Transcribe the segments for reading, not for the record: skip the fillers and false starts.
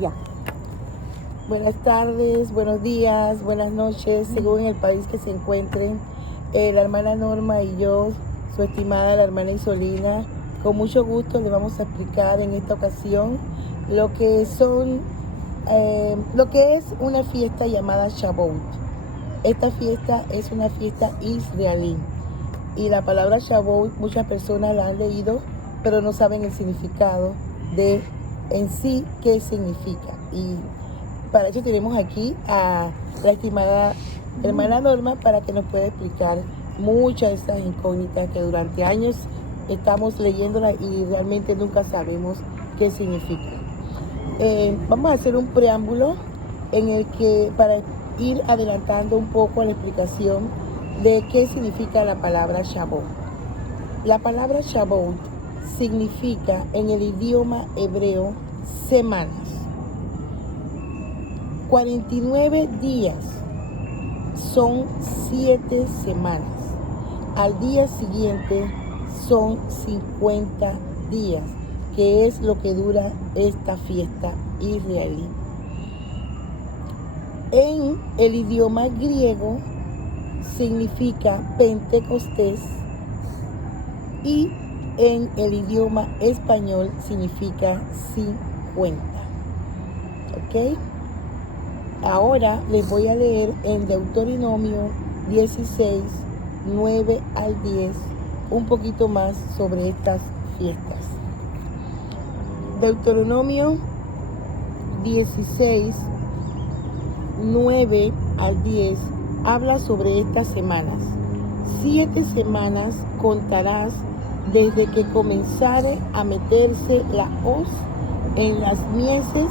Ya. Buenas tardes, buenos días, buenas noches, según el país que se encuentren. La hermana Norma y yo, su estimada la hermana Isolina, con mucho gusto le vamos a explicar en esta ocasión lo que es una fiesta llamada Shavuot. Esta fiesta es una fiesta israelí y la palabra Shavuot muchas personas la han leído, pero no saben el significado de en sí qué significa. Y para eso tenemos aquí a la estimada hermana Norma para que nos pueda explicar muchas de estas incógnitas que durante años estamos leyéndolas y realmente nunca sabemos qué significa. Vamos a hacer un preámbulo en el que para ir adelantando un poco la explicación de qué significa la palabra Shavuot. La palabra Shavuot significa en el idioma hebreo semanas. 49 días son 7 semanas. Al día siguiente son 50 días, que es lo que dura esta fiesta israelí. En el idioma griego significa Pentecostés y en el idioma español significa 50. ¿Ok? Ahora les voy a leer en Deuteronomio 16, 9 al 10, un poquito más sobre estas fiestas. Deuteronomio 16, 9 al 10 habla sobre estas semanas. 7 semanas contarás desde que comenzare a meterse la hoz en las mieses.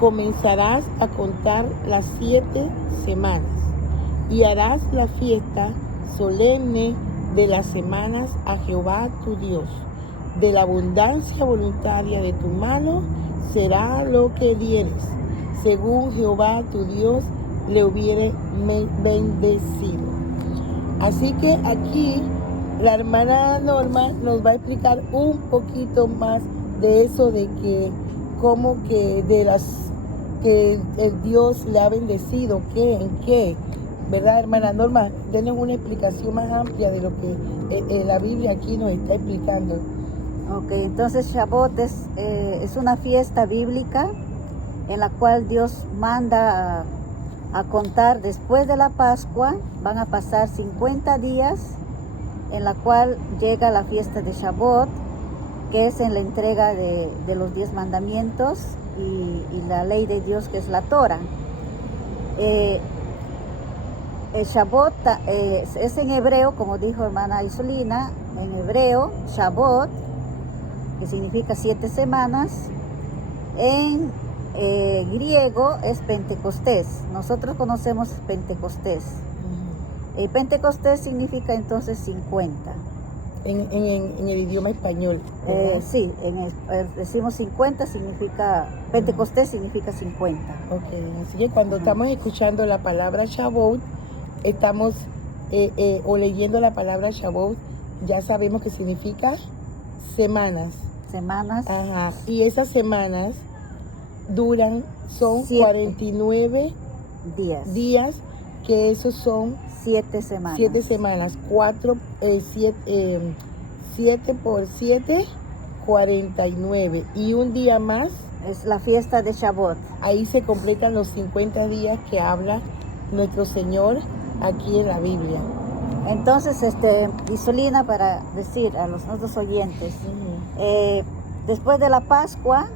Comenzarás a contar las 7 semanas y harás la fiesta solemne de las semanas a Jehová tu Dios. De la abundancia voluntaria de tu mano será lo que dieres, según Jehová tu Dios le hubiere bendecido. Así que aquí la hermana Norma nos va a explicar un poquito más de eso, de que como que de las que el Dios le ha bendecido, en qué, ¿verdad, hermana Norma? Denos una explicación más amplia de lo que la Biblia aquí nos está explicando. Ok, entonces Shavuot es una fiesta bíblica en la cual Dios manda a contar después de la Pascua. Van a pasar 50 días en la cual llega la fiesta de Shavuot, que es en la entrega de los 10 mandamientos y la ley de Dios, que es la Torah. El Shavuot es en hebreo, como dijo hermana Isolina, en hebreo, Shavuot, que significa 7 semanas. En griego es Pentecostés. Nosotros conocemos Pentecostés. Pentecostés significa entonces 50. En el idioma español. Sí, decimos 50, significa, Pentecostés significa 50. Ok, así que cuando estamos escuchando la palabra Shavuot, estamos o leyendo la palabra Shavuot, ya sabemos que significa semanas. Semanas. Ajá, y esas semanas son 49 días, que esos son 7 semanas. 7 semanas. 7 por 7, 49. Y un día más. Es la fiesta de Shavuot. Ahí se completan los 50 días que habla nuestro Señor aquí en la Biblia. Entonces, Isolina, para decir a los nuestros oyentes, después de la Pascua,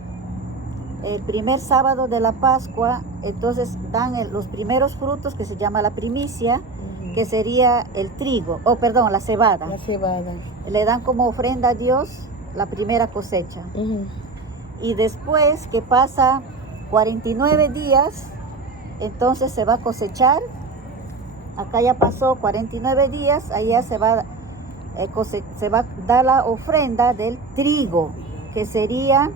el primer sábado de la Pascua, entonces dan los primeros frutos, que se llama la primicia, que sería el trigo, la cebada. La cebada. Le dan como ofrenda a Dios la primera cosecha. Y después que pasa 49 días, entonces se va a cosechar. Acá ya pasó 49 días, allá se va a dar la ofrenda del trigo, que sería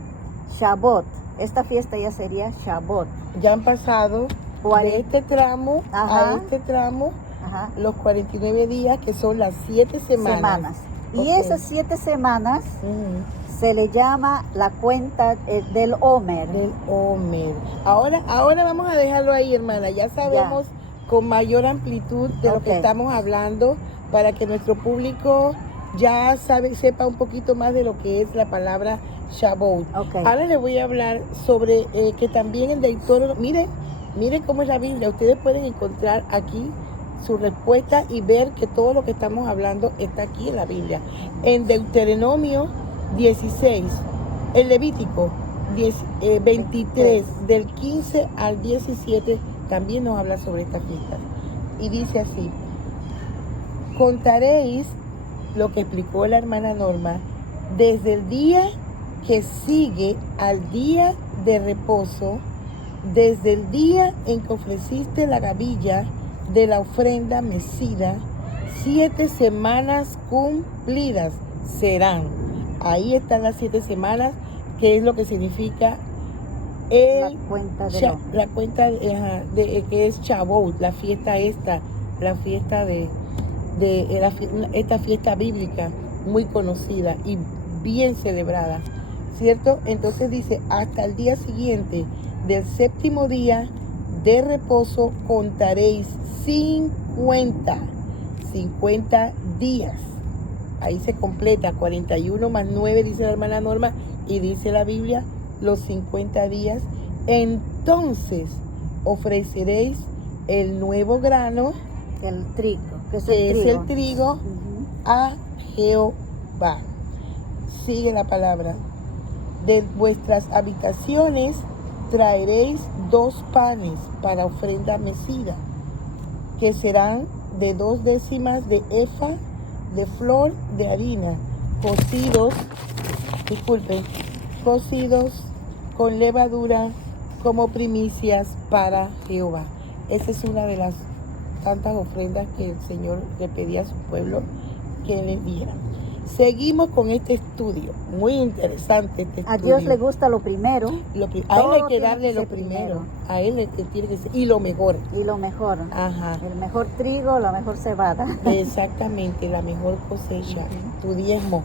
Shavuot. Esta fiesta ya sería Shavuot. Ya han pasado de este tramo a este tramo los 49 días, que son las 7 semanas. Y esas 7 semanas se le llama la cuenta del Omer. Del Omer. Ahora vamos a dejarlo ahí, hermana. Ya sabemos con mayor amplitud de lo que estamos hablando, para que nuestro público ya sepa un poquito más de lo que es la palabra Shavuot. Ahora le voy a hablar sobre que también en Deuteronomio, miren cómo es la Biblia. Ustedes pueden encontrar aquí su respuesta y ver que todo lo que estamos hablando está aquí en la Biblia. En Deuteronomio 16, en Levítico 23, del 15 al 17, también nos habla sobre esta fiesta. Y dice así: contaréis, lo que explicó la hermana Norma, desde el día que sigue al día de reposo, desde el día en que ofreciste la gavilla de la ofrenda mecida, 7 semanas cumplidas serán. Ahí están las 7 semanas, que es lo que significa la cuenta de que es Shavuot, la fiesta esta bíblica muy conocida y bien celebrada, ¿cierto? Entonces dice, hasta el día siguiente del 7º día de reposo contaréis 50 días. Ahí se completa 41 más 9, dice la hermana Norma, y dice la Biblia, los 50 días. Entonces ofreceréis el nuevo grano, el trigo, que es el trigo, a Jehová. Sigue la palabra. De vuestras habitaciones traeréis 2 panes para ofrenda mecida, que serán de 2 décimas de efa de flor de harina, cocidos con levadura como primicias para Jehová. Esa es una de las tantas ofrendas que el Señor le pedía a su pueblo que le dieran. Seguimos con este estudio, muy interesante este estudio. A Dios le gusta lo primero. A Él hay que darle lo primero. A Él tiene que ser, y lo mejor. Y lo mejor. Ajá. El mejor trigo, la mejor cebada. Exactamente, la mejor cosecha, tu diezmo.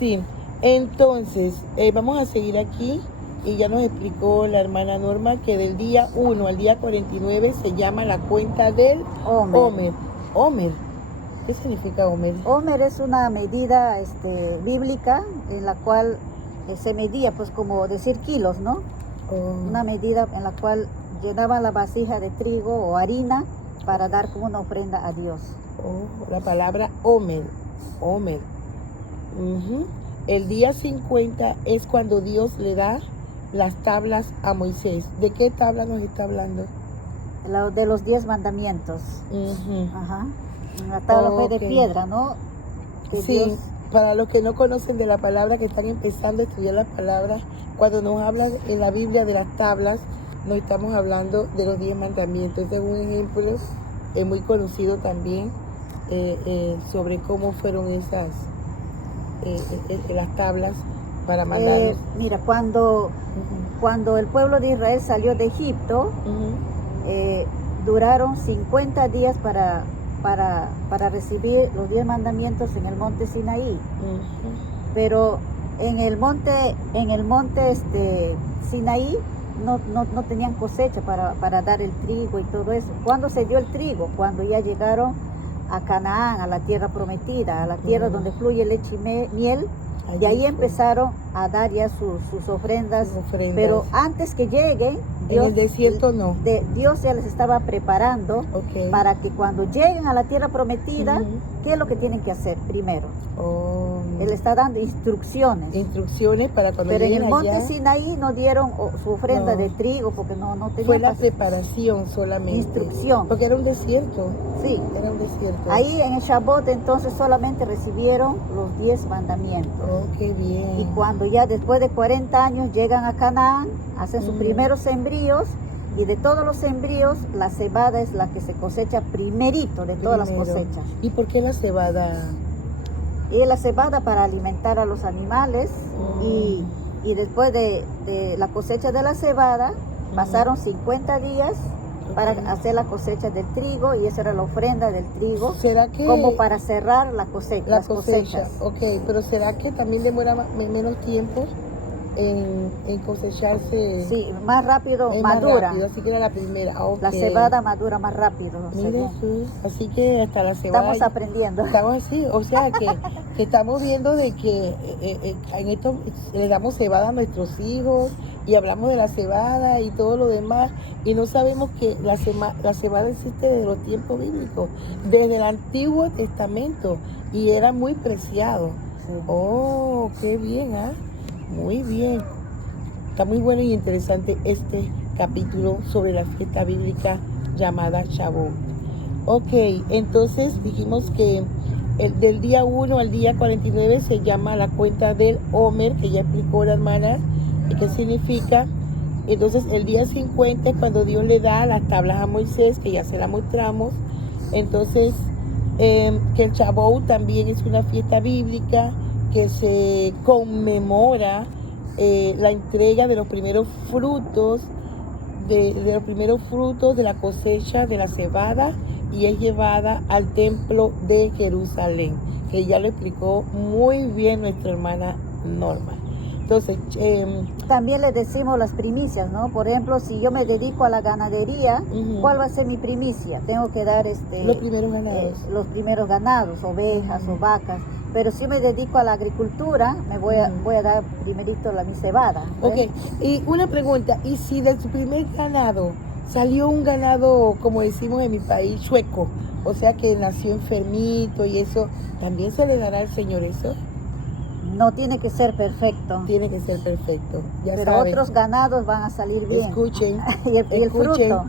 Sí, entonces vamos a seguir aquí. Y ya nos explicó la hermana Norma que del día 1 al día 49 se llama la cuenta del Omer. Omer. ¿Qué significa Omer? Omer es una medida bíblica en la cual se medía, pues como decir kilos, ¿no? Una medida en la cual llenaban la vasija de trigo o harina para dar como una ofrenda a Dios. La palabra Omer. Omer. El día 50 es cuando Dios le da las tablas a Moisés. ¿De qué tabla nos está hablando? De los 10 mandamientos. Ajá. La tabla fue de piedra, ¿no? Sí, Dios... para los que no conocen de la palabra, que están empezando a estudiar la palabra, cuando nos habla en la Biblia de las tablas, nos estamos hablando de los 10 mandamientos. Este es un ejemplo muy conocido también sobre cómo fueron esas las tablas para mandarlos. Mira, cuando el pueblo de Israel salió de Egipto, duraron 50 días para recibir los 10 mandamientos en el monte Sinaí. Pero en el monte Sinaí no tenían cosecha para dar el trigo y todo eso. ¿Cuándo se dio el trigo? Cuando ya llegaron a Canaán, a la tierra prometida, a la tierra donde fluye leche y miel. Y ahí empezaron a dar ya sus ofrendas. Pero antes que lleguen, Dios, en el desierto no. Dios ya les estaba preparando para que cuando lleguen a la tierra prometida, ¿qué es lo que tienen que hacer primero? Él está dando instrucciones. Instrucciones para cuando Pero lleguen en el monte allá, Sinaí no dieron su ofrenda de trigo porque no tenían. Fue la preparación solamente. Instrucción. Porque era un desierto. Sí. Era un desierto. Ahí en el Shavuot entonces solamente recibieron los 10 mandamientos. Qué bien. Y cuando ya después de 40 años llegan a Canaán, hacen sus primeros sembríos, y de todos los sembríos, la cebada es la que se cosecha primerito de todas las cosechas. ¿Y por qué la cebada? Y la cebada para alimentar a los animales, y después de la cosecha de la cebada, pasaron 50 días para hacer la cosecha del trigo, y esa era la ofrenda del trigo, ¿Será que como para cerrar la cosecha, la las cosecha? cosechas. Ok, pero ¿será que también demora menos tiempo en cosecharse? Sí, más rápido Es más madura. rápido, así que era la primera. Ok. La cebada madura más rápido, Mira según. tú, así que hasta la cebada. Estamos aprendiendo. Estamos así, o sea que estamos viendo de que en esto le damos cebada a nuestros hijos y hablamos de la cebada y todo lo demás, y no sabemos que la cebada existe desde los tiempos bíblicos, desde el Antiguo Testamento, y era muy preciado. Sí. Oh, qué bien, ¿ah? Muy bien. Está muy bueno y interesante este capítulo sobre la fiesta bíblica llamada Shavuot. Ok, entonces dijimos que del día 1 al día 49 se llama la cuenta del Omer, que ya explicó la hermana qué significa. Entonces el día 50 es cuando Dios le da las tablas a Moisés, que ya se las mostramos. Entonces que el Shavuot también es una fiesta bíblica que se conmemora la entrega de los primeros frutos de los primeros frutos de la cosecha de la cebada, y es llevada al templo de Jerusalén, que ya lo explicó muy bien nuestra hermana Norma. Entonces, también le decimos las primicias, ¿no? Por ejemplo, si yo me dedico a la ganadería, ¿cuál va a ser mi primicia? Tengo que dar los primeros ganados. Los primeros ganados, ovejas o vacas. Pero si yo me dedico a la agricultura, me voy a dar primerito mi cebada. ¿ves? Ok, y una pregunta, ¿y si de su primer ganado salió un ganado, como decimos en mi país, chueco, o sea que nació enfermito y eso, también se le dará al Señor eso? No tiene que ser perfecto. Tiene que ser perfecto, ya pero saben. Otros ganados van a salir bien. Escuchen, y el fruto.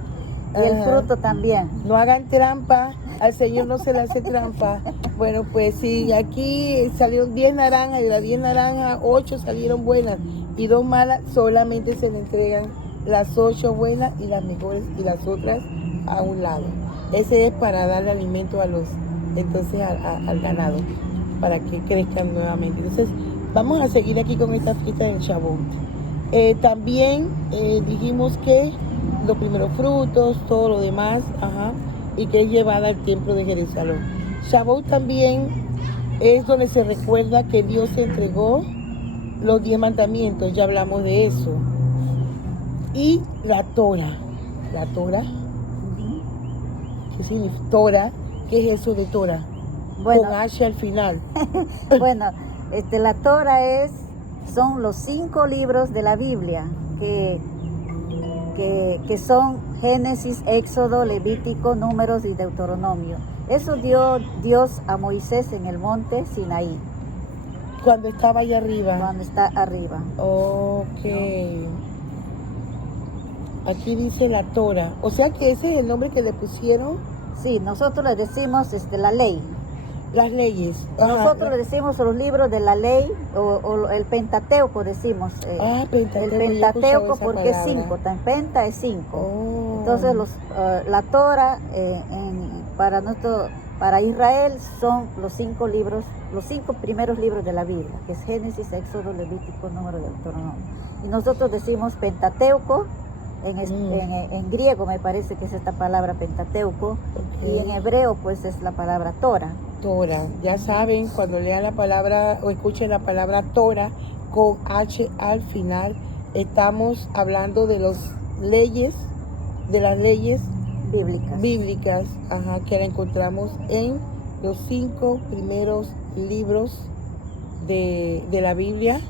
Y el fruto también. No hagan trampa, al Señor no se le hace trampa. Bueno, pues si aquí salieron 10 naranjas, y de las 10 naranjas, 8 salieron buenas y 2 malas, solamente se le entregan las 8 buenas y las mejores, y las otras a un lado. Ese es para darle alimento a al ganado, para que crezcan nuevamente. Entonces, vamos a seguir aquí con esta fiesta del Shavuot. También dijimos que los primeros frutos, todo lo demás, y que es llevada al templo de Jerusalén. Shavuot también es donde se recuerda que Dios entregó los 10 mandamientos, ya hablamos de eso. Y la Torah. La Torah, ¿qué significa Torah? ¿Qué es eso de Torah? Bueno, con H al final. Bueno, la Torah son los 5 libros de la Biblia que son Génesis, Éxodo, Levítico, Números y Deuteronomio. Eso dio Dios a Moisés en el monte Sinaí. Cuando estaba allá arriba. Cuando está arriba. Ok. Aquí dice la Torah. O sea que ese es el nombre que le pusieron. Sí, nosotros le decimos la ley. Las leyes. Nosotros le decimos los libros de la ley, o el Pentateuco decimos. Pentateuco. El Pentateuco porque es 5, Penta es 5. Oh. Entonces la Torah para Israel son los 5 libros, los 5 primeros libros de la Biblia, que es Génesis, Éxodo, Levítico, Número y Deuteronomio. Y nosotros decimos Pentateuco. En griego me parece que es esta palabra Pentateuco, y en hebreo pues es la palabra Torah. Torah, ya saben, cuando lean la palabra o escuchen la palabra Torah con H al final, estamos hablando de las leyes bíblicas, que la encontramos en los 5 primeros libros de la Biblia.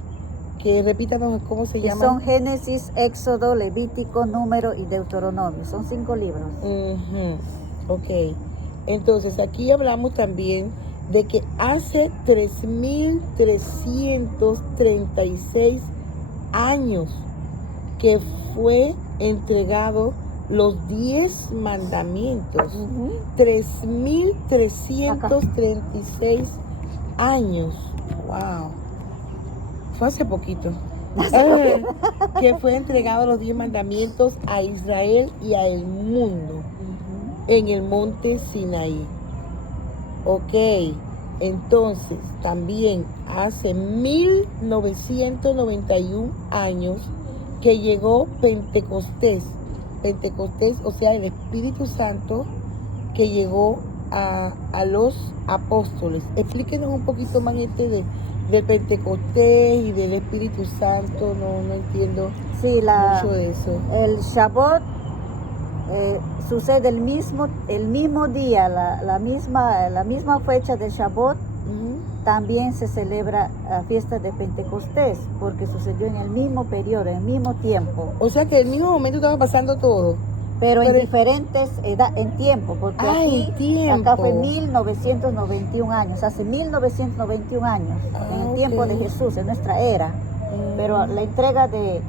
Que repítanos cómo se llaman. Son Génesis, Éxodo, Levítico, Número y Deuteronomio. Son 5 libros. Ok. Entonces aquí hablamos también de que hace 3.336 años que fue entregado los 10 mandamientos. 3.336 años. Wow. Fue hace poquito. Que fue entregado los 10 mandamientos a Israel y al mundo en el monte Sinaí. Ok, entonces también hace 1991 años que llegó Pentecostés, Pentecostés, o sea, el Espíritu Santo que llegó a los apóstoles. Explíquenos un poquito más del Pentecostés y del Espíritu Santo. No entiendo Sí, mucho de eso. el Shabbat sucede el mismo día, la misma fecha del Shabbat. También se celebra la fiesta de Pentecostés, porque sucedió en el mismo periodo, en el mismo tiempo. O sea que en el mismo momento estaba pasando todo. Pero en diferentes en tiempo, porque acá fue 1991 años, hace 1991 años, en el tiempo de Jesús, en nuestra era. Pero la entrega de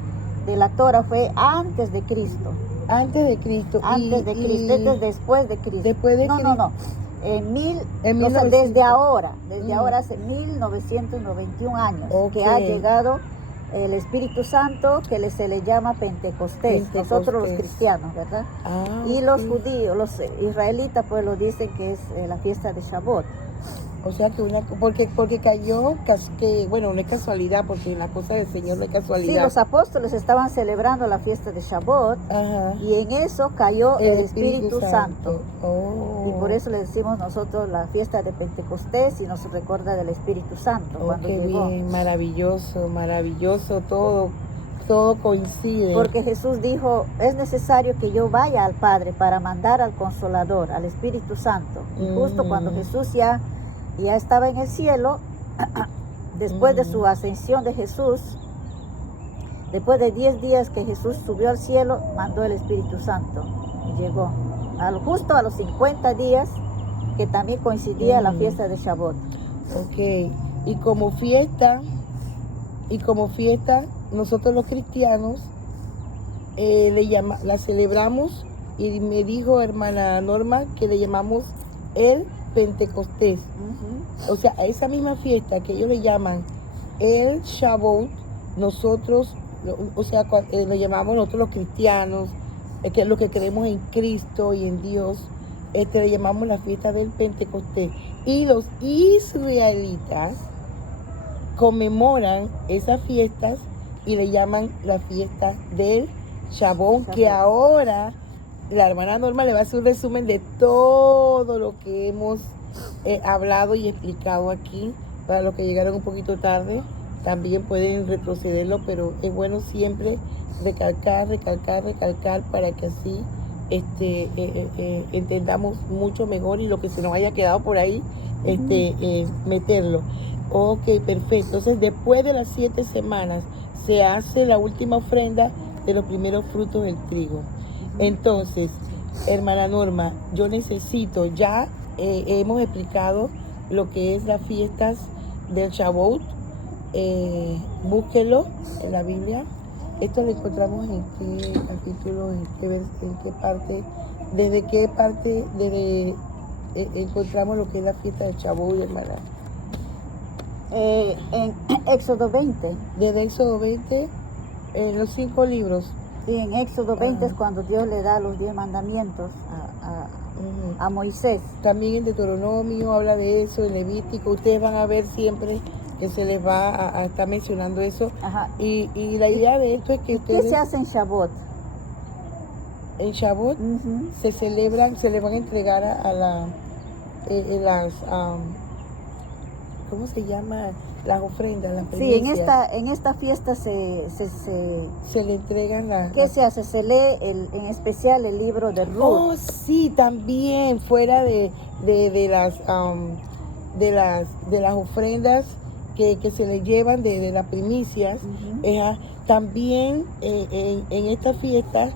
la Torah fue antes de Cristo. Antes de Cristo. Antes de Cristo, este es después de Cristo. Después de Cristo. No. O sea, desde ahora hace 1991 años que ha llegado el Espíritu Santo, que se le llama Pentecostés. Nosotros los cristianos, ¿verdad? Y los judíos, los israelitas, pues lo dicen que es la fiesta de Shabbat. O sea que porque cayó, que bueno, no es casualidad, porque en la cosa del Señor no es casualidad. Sí, los apóstoles estaban celebrando la fiesta de Shabbat. Y en eso cayó el Espíritu Santo. Y por eso le decimos nosotros la fiesta de Pentecostés y nos recuerda del Espíritu Santo cuando llegó. Bien, maravilloso, todo coincide. Porque Jesús dijo, es necesario que yo vaya al Padre para mandar al Consolador, al Espíritu Santo. Y justo cuando Jesús ya estaba en el cielo, después de su ascensión de Jesús, después de 10 días que Jesús subió al cielo, mandó el Espíritu Santo y llegó justo a los 50 días, que también coincidía la fiesta de Shabbat. Y como fiesta, nosotros los cristianos la celebramos, y me dijo hermana Norma que le llamamos el Pentecostés. O sea, a esa misma fiesta que ellos le llaman el Shabbat, nosotros, lo llamamos nosotros los cristianos, que los que creemos en Cristo y en Dios, le llamamos la fiesta del Pentecostés. Y los israelitas conmemoran esas fiestas y le llaman la fiesta del Shabbat, que ahora la hermana Norma le va a hacer un resumen de todo lo que hemos hablado y explicado aquí. Para los que llegaron un poquito tarde, también pueden retrocederlo, pero es bueno siempre recalcar para que así entendamos mucho mejor, y lo que se nos haya quedado por ahí, meterlo. Ok, perfecto. Entonces, después de las 7 semanas, se hace la última ofrenda de los primeros frutos del trigo. Entonces, hermana Norma, yo necesito, ya hemos explicado lo que es las fiestas del Shabbat. Búsquelo en la Biblia. Esto lo encontramos en qué capítulo, en qué parte, desde qué parte encontramos lo que es la fiesta del Shabbat, hermana. En Éxodo 20. Desde Éxodo 20, en los 5 libros. Sí, en Éxodo 20 es cuando Dios le da los 10 mandamientos a Moisés. También en Deuteronomio habla de eso, en Levítico. Ustedes van a ver siempre que se les va a estar mencionando eso. Y la idea de esto es que ustedes... ¿Qué se hace en Shabbat? En Shabbat se le van a entregar a las... ¿cómo se llama? Las ofrendas, las primicias. Sí, en esta fiesta se le entregan ¿Qué se hace? Se lee en especial el libro de Ruth. Oh, sí, también, fuera de las ofrendas que se le llevan de las primicias. También en esta fiesta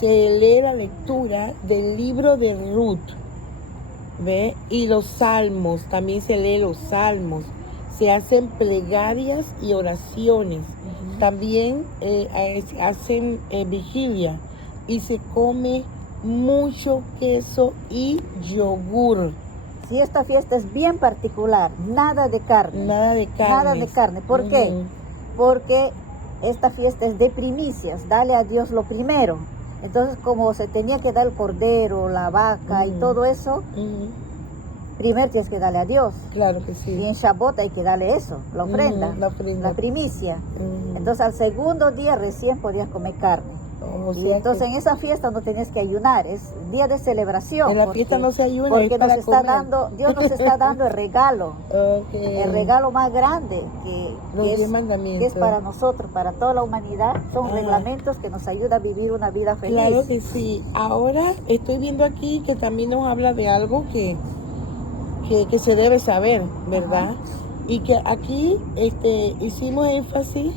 se lee la lectura del libro de Ruth. ¿Ve? Y los salmos, también se lee los salmos, se hacen plegarias y oraciones, también hacen vigilia, y se come mucho queso y yogur. Sí, esta fiesta es bien particular, nada de carne. Nada de carne. ¿Por qué? Porque esta fiesta es de primicias, dale a Dios lo primero. Entonces, como se tenía que dar el cordero, la vaca y todo eso, primero tienes que darle a Dios. Claro que sí. Y en Shabbat hay que darle eso, la ofrenda. La primicia. Entonces, al segundo día recién podías comer carne. O Y sea entonces que en esa fiesta no tenías que ayunar, es día de celebración. en la fiesta no se ayuna, porque es para nos está comer. dando, Dios nos está dando el regalo Ok. más grande Los 10 que es mandamientos. para nosotros, para toda la humanidad. Son Ajá. reglamentos que nos ayudan a vivir una vida feliz. Claro que sí. Ahora estoy viendo aquí que también nos habla de algo que se debe saber, ¿verdad? Ajá. Y que aquí hicimos énfasis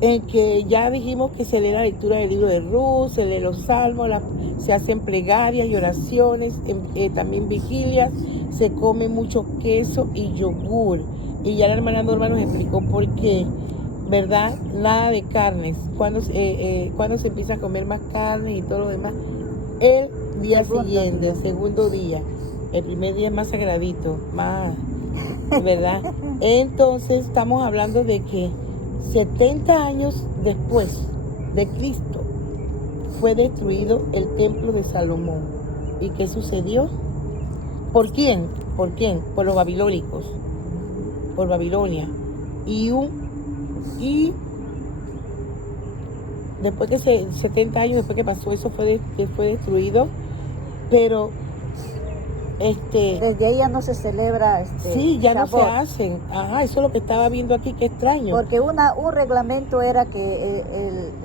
en que ya dijimos que se lee la lectura del libro de Ruth, se lee los salmos, se hacen plegarias y oraciones, también vigilias, se come mucho queso y yogur. Y ya la hermana Norma nos explicó por qué, ¿verdad? Nada de carnes. Cuando se empieza a comer más carne y todo lo demás? El día siguiente, el segundo día. El primer día es más sagradito, más, ¿verdad? Entonces estamos hablando de que 70 años después de Cristo fue destruido el templo de Salomón. ¿Y qué sucedió? ¿Por quién? ¿Por quién? Por los babilónicos, por Babilonia. Y después que 70 años después que pasó eso fue destruido, pero desde ahí ya no se celebra sí, ya Shavuot. no se hacen. Ajá, eso es lo que estaba viendo aquí, qué extraño. Porque un reglamento era que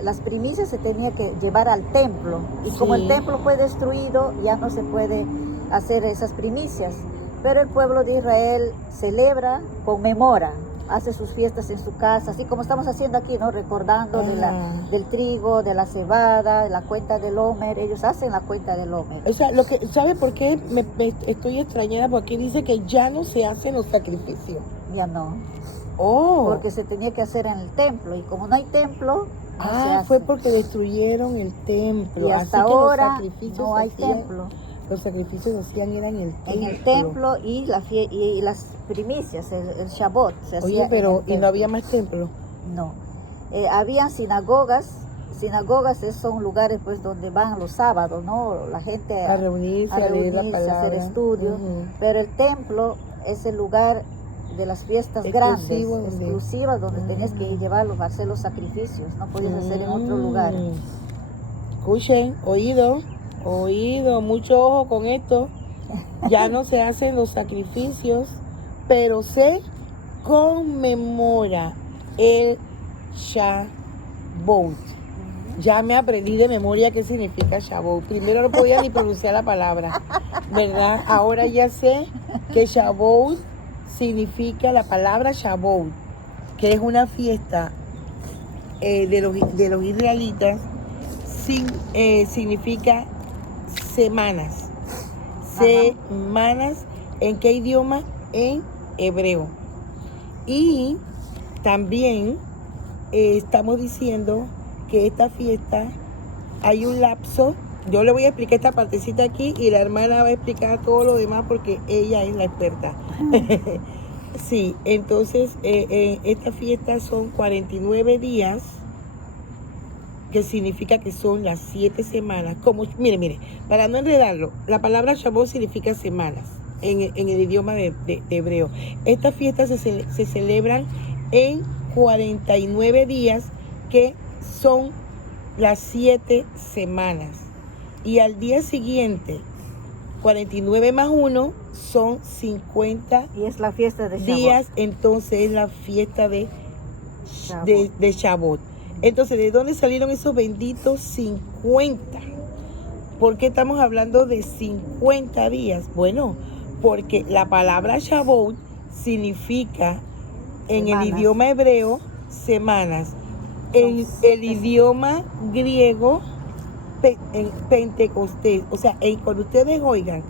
las primicias se tenía que llevar al templo. Y como el templo fue destruido, ya no se puede hacer esas primicias. Pero el pueblo de Israel celebra, conmemora, hace sus fiestas en su casa, así como estamos haciendo aquí, ¿no? Recordando del trigo, de la cebada, de la cuenta del Homer. Ellos hacen la cuenta del Homer. O sea, ¿sabe por qué me estoy extrañada? Porque dice que ya no se hacen los sacrificios. Ya no. Oh. Porque se tenía que hacer en el templo. Y como no hay templo, no se hace. Fue porque destruyeron el templo. Y hasta así ahora que los sacrificios no hay templo. Los sacrificios se hacían en el templo. En el templo y las primicias, el Shavuot. Oye, pero ¿y no había más templo? No. Habían sinagogas. Sinagogas son lugares pues donde van los sábados, ¿no? La gente a reunirse, a leer la palabra, a hacer estudios. Pero el templo es el lugar de las fiestas exclusivas, donde tenías que llevarlos a hacer los sacrificios. No podías hacer en otro lugar. Escuchen, oído, mucho ojo con esto. Ya no se hacen los sacrificios, pero se conmemora el Shavuot. Ya me aprendí de memoria qué significa Shavuot. Primero no podía ni pronunciar la palabra, ¿verdad? Ahora ya sé que Shavuot significa la palabra Shavuot, que es una fiesta de los israelitas, significa semanas. Semanas, ¿en qué idioma? En hebreo. Y también estamos diciendo que esta fiesta hay un lapso. Yo le voy a explicar esta partecita aquí y la hermana va a explicar todo lo demás porque ella es la experta. Sí, entonces esta fiesta son 49 días, que significa que son las 7 semanas. Como, mire, para no enredarlo, la palabra Shavuot significa semanas en el idioma de hebreo. Estas fiestas se celebran en 49 días, que son las 7 semanas. Y al día siguiente, 49 más 1 son 50 y es la fiesta de días. Entonces es la fiesta de Shavuot. Entonces, ¿de dónde salieron esos benditos 50? ¿Por qué estamos hablando de 50 días? Bueno, porque la palabra Shavuot significa en el idioma hebreo semanas. En el idioma griego, Pentecostés. O sea, cuando ustedes oigan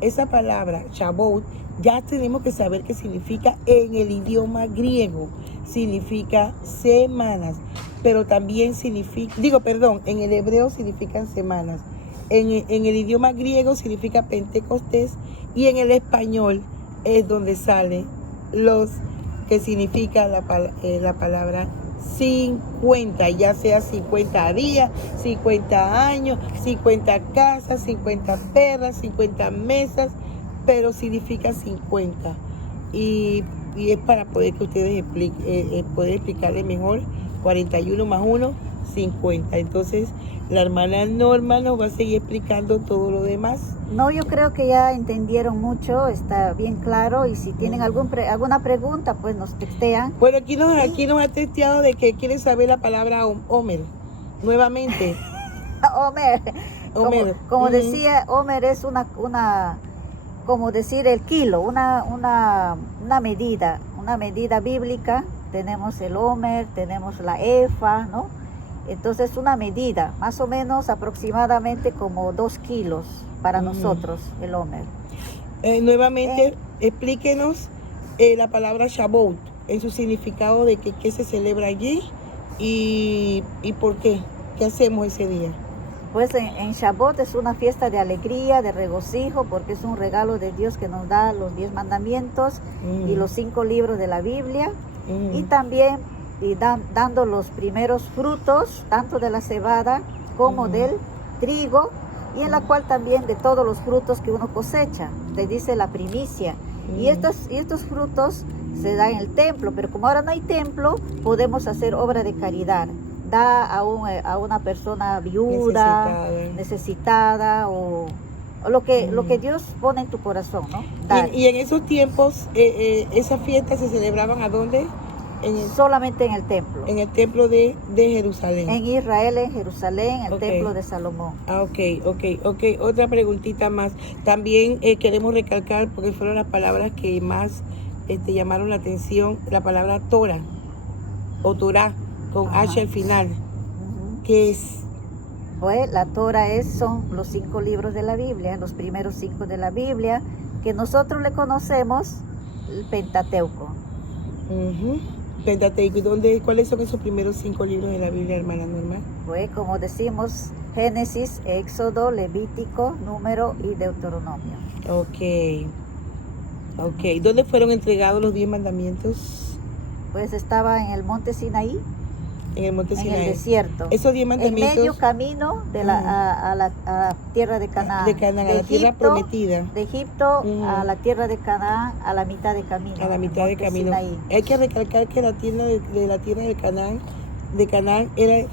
esa palabra Shavuot, ya tenemos que saber qué significa en el idioma griego. Significa semanas, pero también significa, en el hebreo significan semanas. En el idioma griego significa Pentecostés, y en el español es donde sale los que significa la palabra 50, ya sea 50 días, 50 años, 50 casas, 50 perras, 50 mesas, pero significa 50. Y es para poder que ustedes poder explicarle mejor. 41 más 1, 50. Entonces, la hermana Norma nos va a seguir explicando todo lo demás. No, yo creo que ya entendieron mucho, está bien claro, y si tienen alguna pregunta, pues nos textean. Bueno, aquí nos ha testeado de que quiere saber la palabra Homer, nuevamente. Homer, Homer. como decía, Homer es como decir el kilo, una medida bíblica. Tenemos el Homer, tenemos la efa, ¿no? Entonces una medida, más o menos aproximadamente como 2 kilos para nosotros, el Homer. Nuevamente, explíquenos la palabra Shavuot, en su significado de qué se celebra allí y por qué. ¿Qué hacemos ese día? Pues en Shavuot es una fiesta de alegría, de regocijo, porque es un regalo de Dios que nos da los 10 mandamientos y los 5 libros de la Biblia. Y también dando los primeros frutos, tanto de la cebada como del trigo, y en la cual también de todos los frutos que uno cosecha, te dice la primicia. Y estos frutos se dan en el templo, pero como ahora no hay templo, podemos hacer obra de caridad. Da a una persona viuda, necesitada o lo que Dios pone en tu corazón, ¿no? Y en esos tiempos, esas fiestas se celebraban ¿a dónde? Solamente en el templo. En el templo de Jerusalén. En Israel, en Jerusalén, el templo de Salomón. Ok. Otra preguntita más. También queremos recalcar, porque fueron las palabras que más llamaron la atención, la palabra Torah o Torah, con H al final. ¿Qué es? Pues la Torah son los 5 libros de la Biblia, los primeros 5 de la Biblia, que nosotros le conocemos el Pentateuco. Pentateuco. ¿Cuáles son esos primeros 5 libros de la Biblia, hermana Norma? Pues como decimos, Génesis, Éxodo, Levítico, Número y Deuteronomio. Ok. ¿Dónde fueron entregados los 10 mandamientos? Pues estaba en el monte Sinaí. En el monte Sinaí. En el desierto. Esos 10 mandamientos. En medio camino de a la tierra de Canaán. De Canaán, a la tierra prometida. De Egipto a la tierra de Canaán, a la mitad de camino. A la mitad de camino. Sinaí. Hay que recalcar que la tierra de Canaán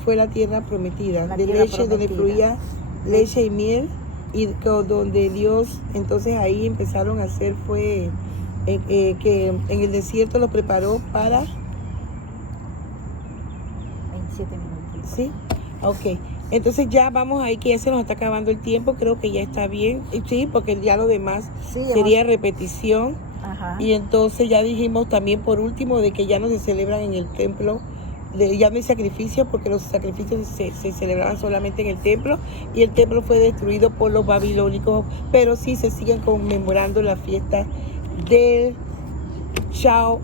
fue la tierra prometida, donde fluía leche y miel, y donde Dios, entonces ahí empezaron a hacer que en el desierto lo preparó para 27 minutos. Sí, ok. Entonces ya vamos ahí, que ya se nos está acabando el tiempo, creo que ya está bien. Sí, porque ya lo demás sería repetición. Ajá. Y entonces ya dijimos también por último de que ya no se celebran en el templo, ya no hay sacrificios, porque los sacrificios se celebraban solamente en el templo, y el templo fue destruido por los babilónicos, pero sí se siguen conmemorando la fiesta del Shavuot.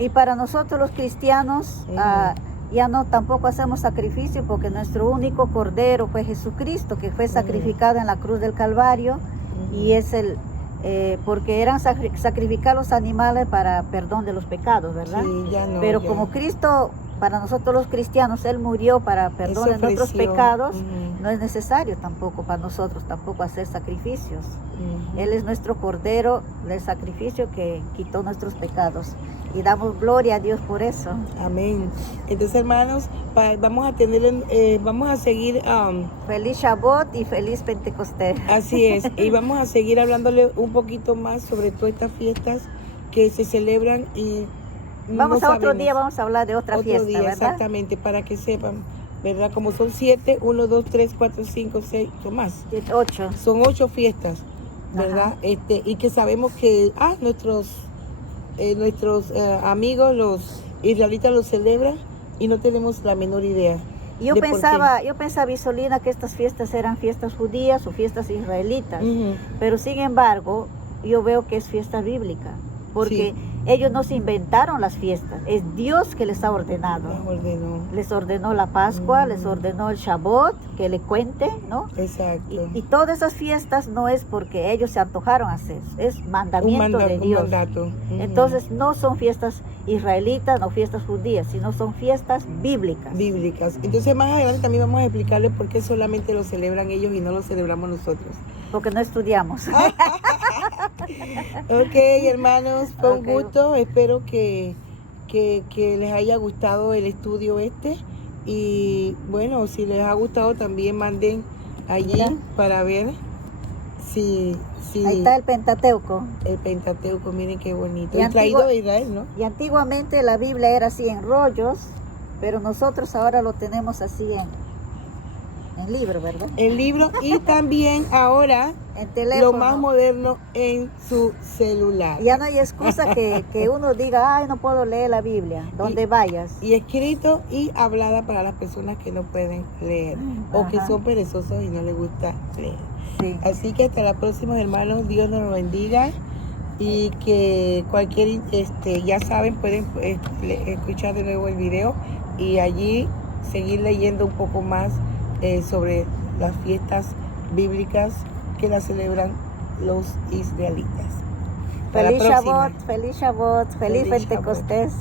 Y para nosotros los cristianos, ya no tampoco hacemos sacrificio, porque nuestro único cordero fue Jesucristo, que fue sacrificado en la cruz del Calvario, y es porque eran sacrificar los animales para perdón de los pecados, ¿verdad? Sí, ya no. Pero como Cristo, para nosotros los cristianos, Él murió para perdón de nuestros pecados, no es necesario tampoco para nosotros tampoco hacer sacrificios. Él es nuestro cordero del sacrificio que quitó nuestros pecados. Y damos gloria a Dios por eso. Amén. Entonces, hermanos, vamos a seguir. Feliz Shavuot y feliz Pentecostés. Así es. Y vamos a seguir hablándole un poquito más sobre todas estas fiestas que se celebran y otro día vamos a hablar de otra fiesta, ¿verdad? Exactamente, para que sepan, ¿verdad? Como son 7, 1, 2, 3, 4, 5, 6, son más. 8. Son 8 fiestas, ¿verdad? Y que sabemos que nuestros amigos, los israelitas, los celebran y no tenemos la menor idea. Yo pensaba, Isolina, que estas fiestas eran fiestas judías o fiestas israelitas, pero sin embargo, yo veo que es fiesta bíblica, porque ellos no se inventaron las fiestas, es Dios que les ha ordenado. Les ordenó la Pascua, les ordenó el Shavuot, que le cuente, ¿no? Exacto. Y todas esas fiestas no es porque ellos se antojaron hacer, es mandamiento de Dios. Un mandato. Entonces no son fiestas israelitas, no fiestas judías, sino son fiestas bíblicas. Entonces más adelante también vamos a explicarles por qué solamente lo celebran ellos y no lo celebramos nosotros. Porque no estudiamos. Ok, hermanos, fue un gusto. Espero que les haya gustado el estudio Y bueno, si les ha gustado también manden allí Mira. para ver si Ahí está el Pentateuco. el Pentateuco, miren qué bonito. Y Y traído de Israel, ¿no? Y antiguamente la Biblia era así en rollos, pero nosotros ahora lo tenemos así en libro, ¿verdad? El libro y también ahora En teléfono. lo más moderno en su celular. Ya no hay excusa que uno diga, ay, no puedo leer la Biblia, donde vayas. Y escrito y hablada para las personas que no pueden leer o que son perezosos y no les gusta leer. Sí. Así que hasta la próxima, hermanos. Dios nos lo bendiga y que cualquier, ya saben, pueden escuchar de nuevo el video y allí seguir leyendo un poco más sobre las fiestas bíblicas que las celebran los israelitas. Feliz Shavuot, feliz Pentecostés.